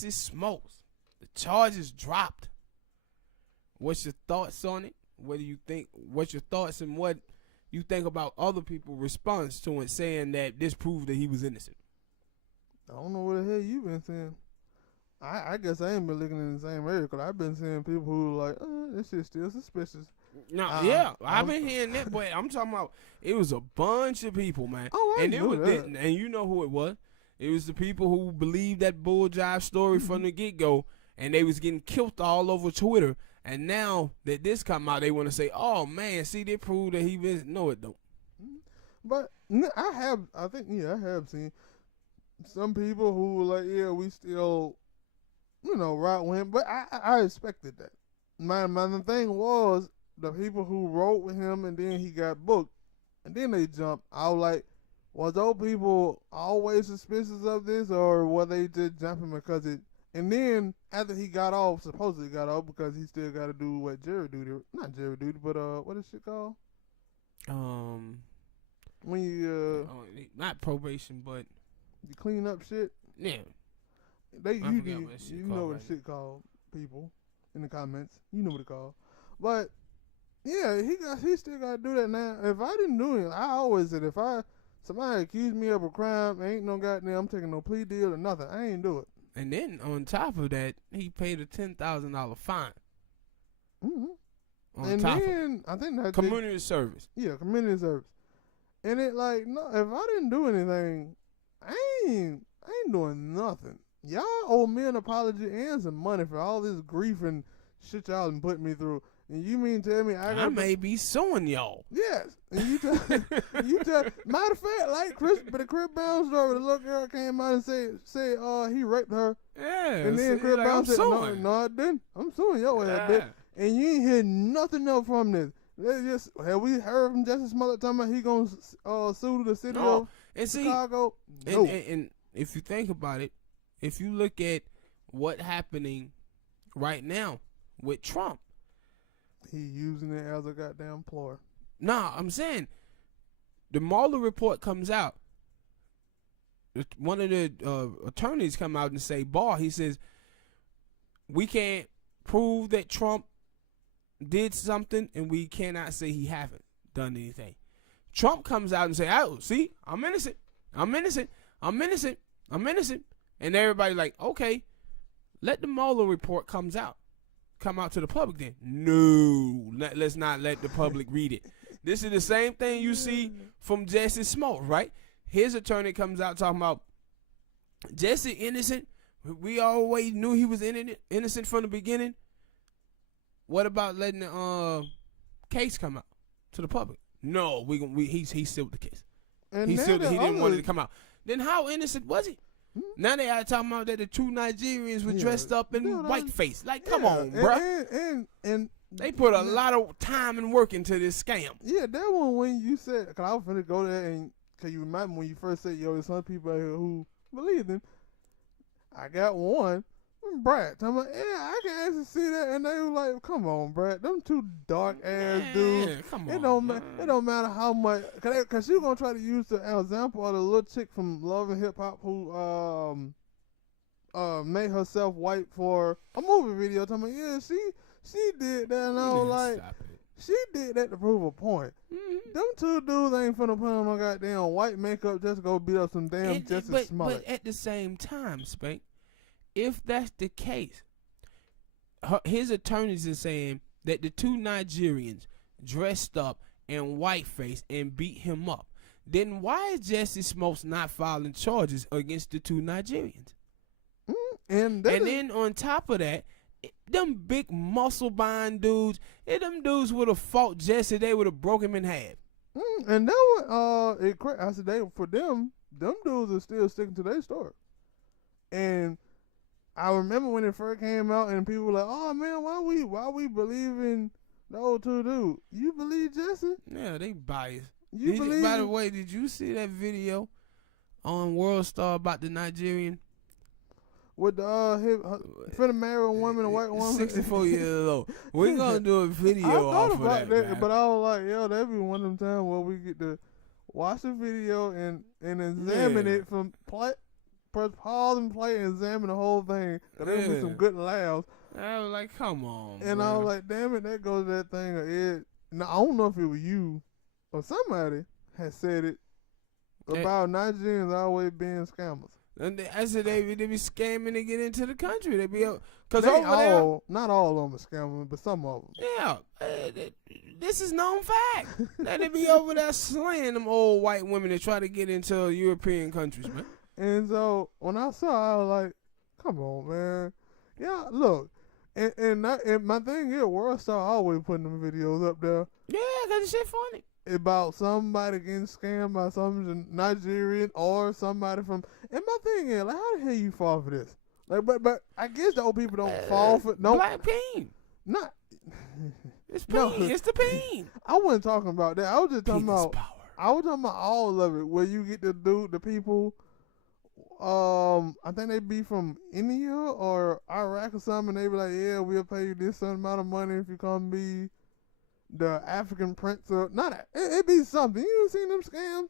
Jussie Smollett. The charges dropped. What's your thoughts on it? What do you think? What's your thoughts and what you think about other people's response to it, saying that this proved that he was innocent? I don't know what the hell you been saying. I guess I ain't been looking in the same area because I've been seeing people who like, this shit's still suspicious. No, yeah, I've been hearing that, but I'm talking about it was a bunch of people, man. Oh, I knew that. And you know who it was. It was the people who believed that bull jive story from the get-go, and they was getting killed all over Twitter. And now that this come out, they want to say, oh, man, see, they proved that he was. No, it don't. But I have seen some people who were like, yeah, we still, right with him. But I expected that. My thing was the people who wrote with him and then he got booked and then they jumped. I was like, was those people always suspicious of this or were they just jumping because it? And then after he got off, supposedly got off because he still got to do what jury duty, not jury duty, but what is shit called? When you not probation, but you clean up shit. Yeah, you know what shit called, people in the comments. You know what it called, but yeah, he still got to do that now. If I didn't do it, I always said if somebody accused me of a crime, ain't no goddamn I'm taking no plea deal or nothing. I ain't do it. And then on top of that, he paid a $10,000 fine. Mm-hmm. And then I think that community service. Yeah, community service. And it like no, if I didn't do anything, I ain't doing nothing. Y'all owe me an apology and some money for all this grief and shit y'all been putting me through. And you mean tell me I may be suing y'all? Yes. And you tell matter of fact, like Chris Brown story, the little girl came out and said he raped her. Yeah. And then Chris Brown said, no, I didn't. I'm suing your ass, bitch. And you ain't hear nothing else from this. Have we heard from Jussie Smollett talking about he gonna sue the city of Chicago? No. And if you think about it, if you look at what's happening right now with Trump, he using it as a goddamn ploy. Nah, I'm saying the Mueller report comes out. One of the attorneys come out and say, he says, we can't prove that Trump did something and we cannot say he haven't done anything. Trump comes out and say, oh, see, I'm innocent. I'm innocent. I'm innocent. I'm innocent. And everybody like, okay, let the Mueller report come out to the public then. No, let's not let the public read it. This is the same thing you see from Jussie Smollett, right? His attorney comes out talking about Jussie innocent. We always knew he was innocent from the beginning. What about letting the case come out to the public? No, he sealed the case. And he sealed it. He didn't want it to come out. Then how innocent was he? Now they are talking about that the two Nigerians were dressed up in whiteface. Like, come on, bro. And they put a lot of time and work into this scam. Yeah, that one when you said, because I was finna go there and, because you remember when you first said, there's some people out here who believe them. I got one, Brad. I'm like, yeah, I can actually see that. And they were like, come on, Brad. Them two dark ass dudes. Come on, it don't matter how much. Because she was going to try to use the example of the little chick from Love and Hip Hop who made herself white for a movie video. Talking about, she did that. And I was like, she did that to prove a point. Mm-hmm. Them two dudes ain't finna put on no goddamn white makeup just to go beat up some damn Jussie Smollett. But at the same time, Spank, if that's the case, his attorneys are saying that the two Nigerians dressed up in whiteface and beat him up. Then why is Jussie Smollett not filing charges against the two Nigerians? And then on top of that, them big muscle bound dudes, if them dudes would have fought Jussie, they would have broke him in half. And that was I said for them dudes are still sticking to their story. And I remember when it first came out and people were like, oh man, why we believe in those two dudes? You believe Jussie? Yeah, they biased. By the way, did you see that video on World Star about the Nigerian? With the finna marry a woman, a white woman, 64 years old. We gonna do a video off of that, man. But I was like, that'd be one of them times where we get to watch the video and examine it from press pause and play and examine the whole thing. Cause there'll be some good laughs. I was like, come on. And bro. I was like, damn it, that goes to that thing of it. Now I don't know if it was you or somebody had said it about Nigerians always being scammers. And I said they be scamming to get into the country. They be because They over there, not all of them are scammers, but some of them. yeah, this is known fact. That they be over there slaying them old white women that try to get into European countries, man. And so when I saw, I was like, come on, man. Yeah, look. And my thing is, World Star always putting them videos up there. Yeah, because the shit funny. About somebody getting scammed by some Nigerian or somebody from. And my thing is, like, how the hell you fall for this? Like, but I guess the old people don't fall for no Black peen. Not. It's peen. No. It's the peen. I wasn't talking about that. I was just talking Penis about. power. I was talking about all of it, where you get to do the people. I think they be from India or Iraq or something. And they be like, yeah, we'll pay you this certain amount of money if you come be the African prince. Or not, it be something. You seen them scams?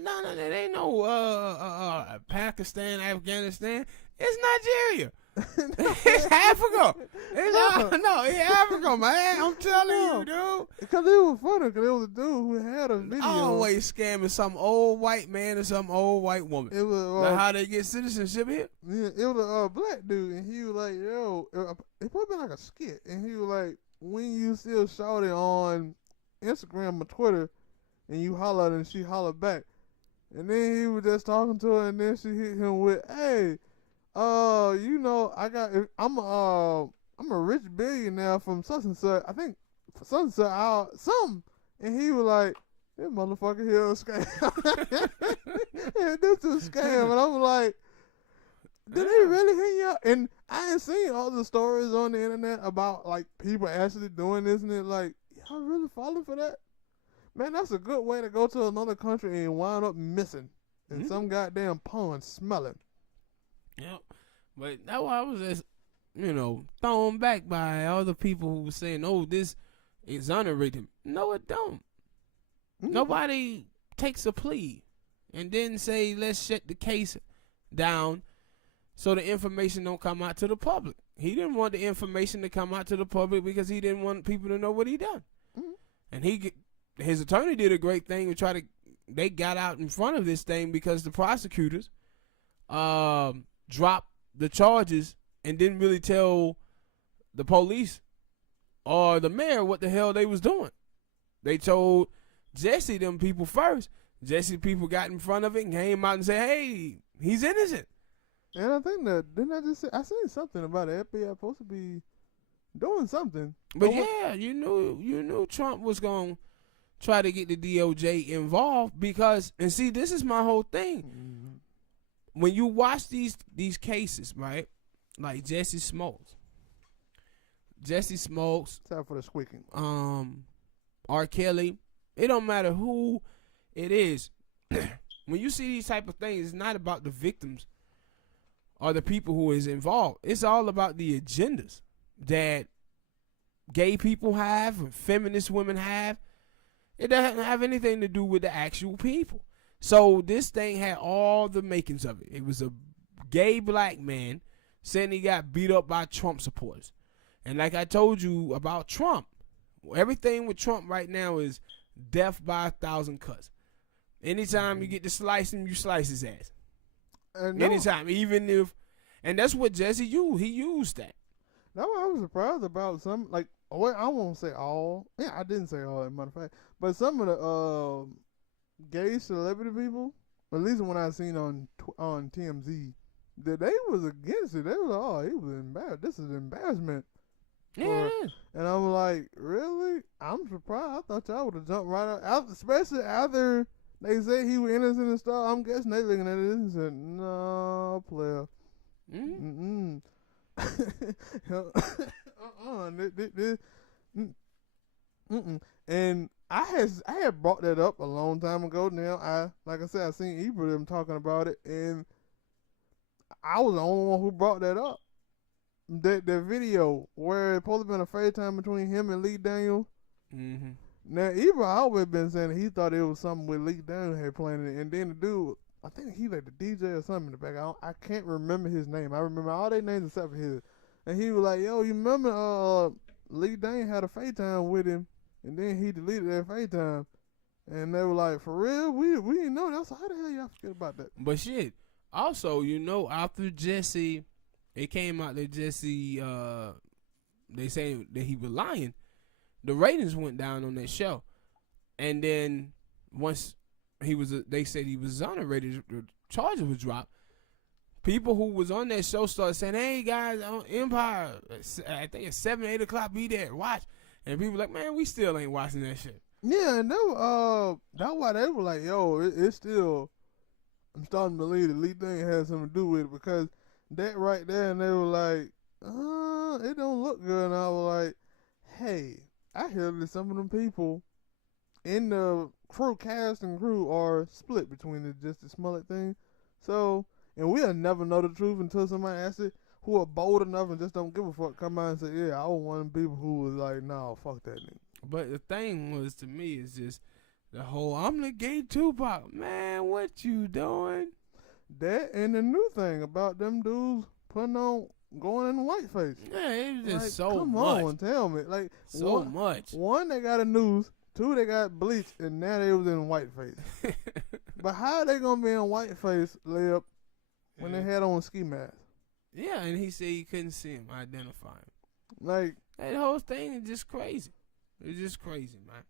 No, there ain't no Pakistan, Afghanistan. It's Nigeria. It's Africa. It's Africa, man. I'm telling you, dude. Because it was funny, because it was a dude who had a video. Always scamming some old white man or some old white woman. It was like how they get citizenship here. Yeah, it was a black dude, and he was like, yo, it probably been like a skit, and he was like, when you still shout it on Instagram or Twitter, and you hollered and she hollered back, and then he was just talking to her, and then she hit him with, hey, you know, I'm a rich billionaire from such and such. I think such and such, something. And he was like, this motherfucker here a scam. Yeah, this is a scam. And I was like, did he really hit you up? And I ain't seen all the stories on the internet about like people actually doing this, and it like, y'all really falling for that? Man, that's a good way to go to another country and wind up missing in some goddamn pond smelling. Yep. But that's why I was just, thrown back by all the people who were saying, oh, this exonerated him. No, it don't. Mm-hmm. Nobody takes a plea and then say, let's shut the case down so the information don't come out to the public. He didn't want the information to come out to the public because he didn't want people to know what he done. Mm-hmm. And his attorney did a great thing to they got out in front of this thing because the prosecutors dropped the charges and didn't really tell the police or the mayor what the hell they was doing. They told Jussie them people first. Jussie people got in front of it and came out and said, hey, he's innocent. And I think that, didn't I just say, I seen something about the FBI supposed to be doing something. But yeah, you knew Trump was going to try to get the DOJ involved because, and see, this is my whole thing. Mm-hmm. When you watch these cases, right, like Jussie Smollett, sorry for the squeaking. R. Kelly, it don't matter who it is. When you see these type of things, it's not about the victims or the people who is involved. It's all about the agendas that gay people have and feminist women have. It doesn't have anything to do with the actual people. So this thing had all the makings of it. It was a gay black man saying he got beat up by Trump supporters. And like I told you about Trump, everything with Trump right now is death by 1,000 cuts. Anytime you get to slice him, you slice his ass. Anytime, even if, and that's what Jussie used. He used that. That's what I was surprised about. Some, like, well, I won't say all. Yeah, I didn't say all, as a matter of fact. But some of the gay celebrity people, at least when I seen on TMZ, that they was against it. They was like, oh, he was embarrassed. This is embarrassment. Yeah. And I'm like, really? I'm surprised. I thought y'all would have jumped right out, especially after they say he was innocent and stuff. I'm guessing they looking at it and said, no, player. Mm-hmm. And I had brought that up a long time ago. Now like I said, I seen Ibra them talking about it, and I was the only one who brought that up. That video where it supposed to been a FaceTime between him and Lee Daniels. Mm-hmm. Now Ibra always been saying he thought it was something with Lee Daniels had planned it, and then the dude I think he like the DJ or something in the back. I can't remember his name. I remember all their names except for his. And he was like, yo, you remember Lee Dane had a FaceTime with him, and then he deleted that FaceTime. And they were like, for real? We didn't know that. So how the hell y'all forget about that? But shit, also, after Jussie, it came out that Jussie, they say that he was lying. The ratings went down on that show. And then once they said he was exonerated, the charges was dropped. People who was on that show started saying, hey guys, on Empire, I think it's 7, 8 o'clock, be there, watch. And people like, man, we still ain't watching that shit. Yeah, and that's why they were like, yo, it's still, I'm starting to believe that Lee thing has something to do with it, because that right there, and they were like, it don't look good. And I was like, hey, I hear that some of them people in the cast and crew are split between the Jussie Smollett thing. So, and we'll never know the truth until somebody asks it, who are bold enough and just don't give a fuck, come out and say, yeah, I was one of them people who was like, nah, fuck that nigga. But the thing was, to me, is just the whole, I'm the gay Tupac. Man, what you doing? That and the new thing about them dudes going in whiteface. Yeah, it was just like, so come much. on, tell me. Like, so much. One, they got a news. Two, they got bleach, and now they was in whiteface. But how are they going to be in whiteface, Lib, when they had on ski masks? Yeah, and he said he couldn't see him, identify him. Like, that whole thing is just crazy. It's just crazy, man.